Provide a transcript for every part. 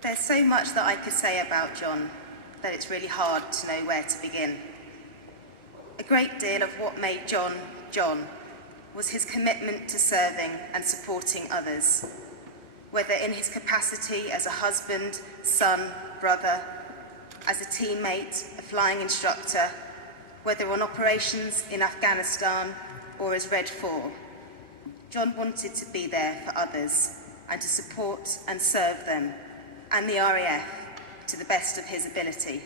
There's so much that I could say about John that it's really hard to know where to begin. A great deal of what made John, John was his commitment to serving and supporting others, whether in his capacity as a husband, son, brother, as a teammate, a flying instructor, whether on operations in Afghanistan or as Red 4. John wanted to be there for others and to support and serve them and the RAF to the best of his ability.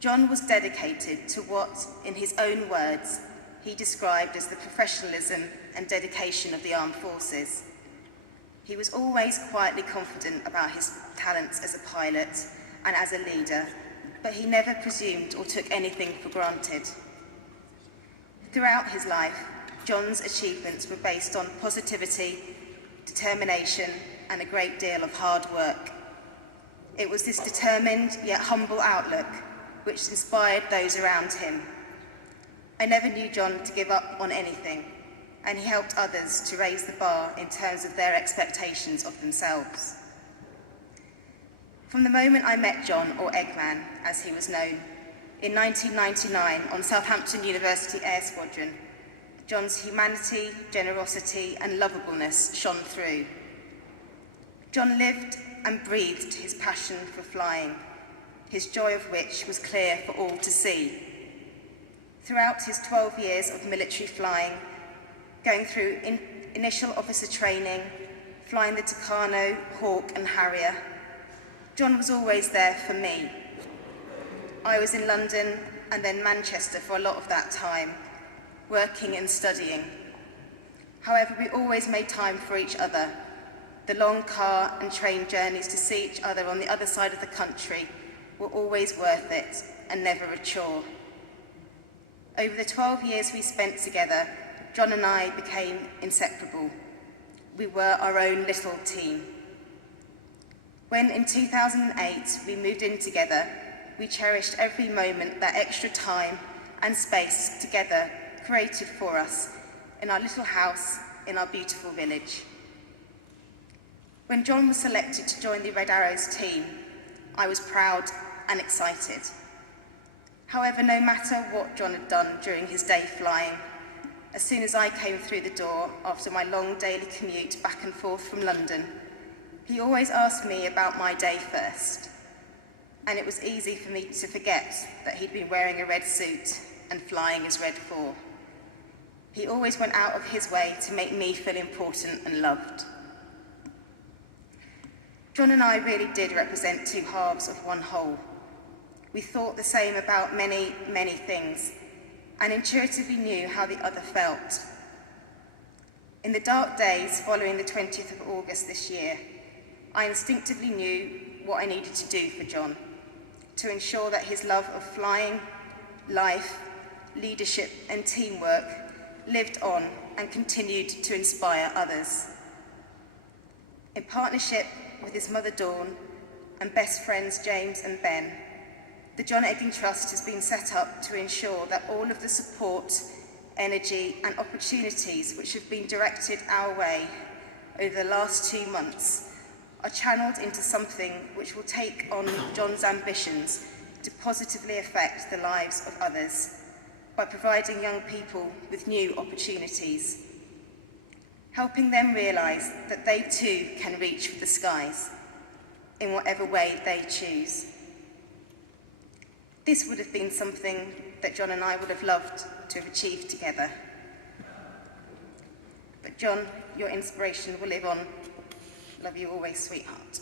John was dedicated to what, in his own words, he described as the professionalism and dedication of the armed forces. He was always quietly confident about his talents as a pilot and as a leader, but he never presumed or took anything for granted. Throughout his life, John's achievements were based on positivity, determination, and a great deal of hard work. It was this determined yet humble outlook which inspired those around him. I never knew John to give up on anything, and he helped others to raise the bar in terms of their expectations of themselves. From the moment I met John, or Eggman, as he was known, in 1999 on Southampton University Air Squadron, John's humanity, generosity, and lovableness shone through. John lived and breathed his passion for flying, his joy of which was clear for all to see. Throughout his 12 years of military flying, going through initial officer training, flying the Tucano, Hawk, and Harrier, John was always there for me. I was in London and then Manchester for a lot of that time, working and studying. However, we always made time for each other. The long car and train journeys to see each other on the other side of the country were always worth it and never a chore. Over the 12 years we spent together, John and I became inseparable. We were our own little team. When in 2008 we moved in together, we cherished every moment that extra time and space together created for us in our little house in our beautiful village. When John was selected to join the Red Arrows team, I was proud and excited. However, no matter what John had done during his day flying, as soon as I came through the door after my long daily commute back and forth from London, he always asked me about my day first. And it was easy for me to forget that he'd been wearing a red suit and flying as Red 4. He always went out of his way to make me feel important and loved. John and I really did represent two halves of one whole. We thought the same about many, many things, and intuitively knew how the other felt. In the dark days following the 20th of August this year, I instinctively knew what I needed to do for John, to ensure that his love of flying, life, leadership, and teamwork lived on and continued to inspire others. In partnership with his mother Dawn and best friends James and Ben, the John Egging Trust has been set up to ensure that all of the support, energy and opportunities which have been directed our way over the last 2 months are channeled into something which will take on John's ambitions to positively affect the lives of others by providing young people with new opportunities, helping them realise that they too can reach for the skies in whatever way they choose. This would have been something that John and I would have loved to have achieved together. But John, your inspiration will live on. Love you always, sweetheart.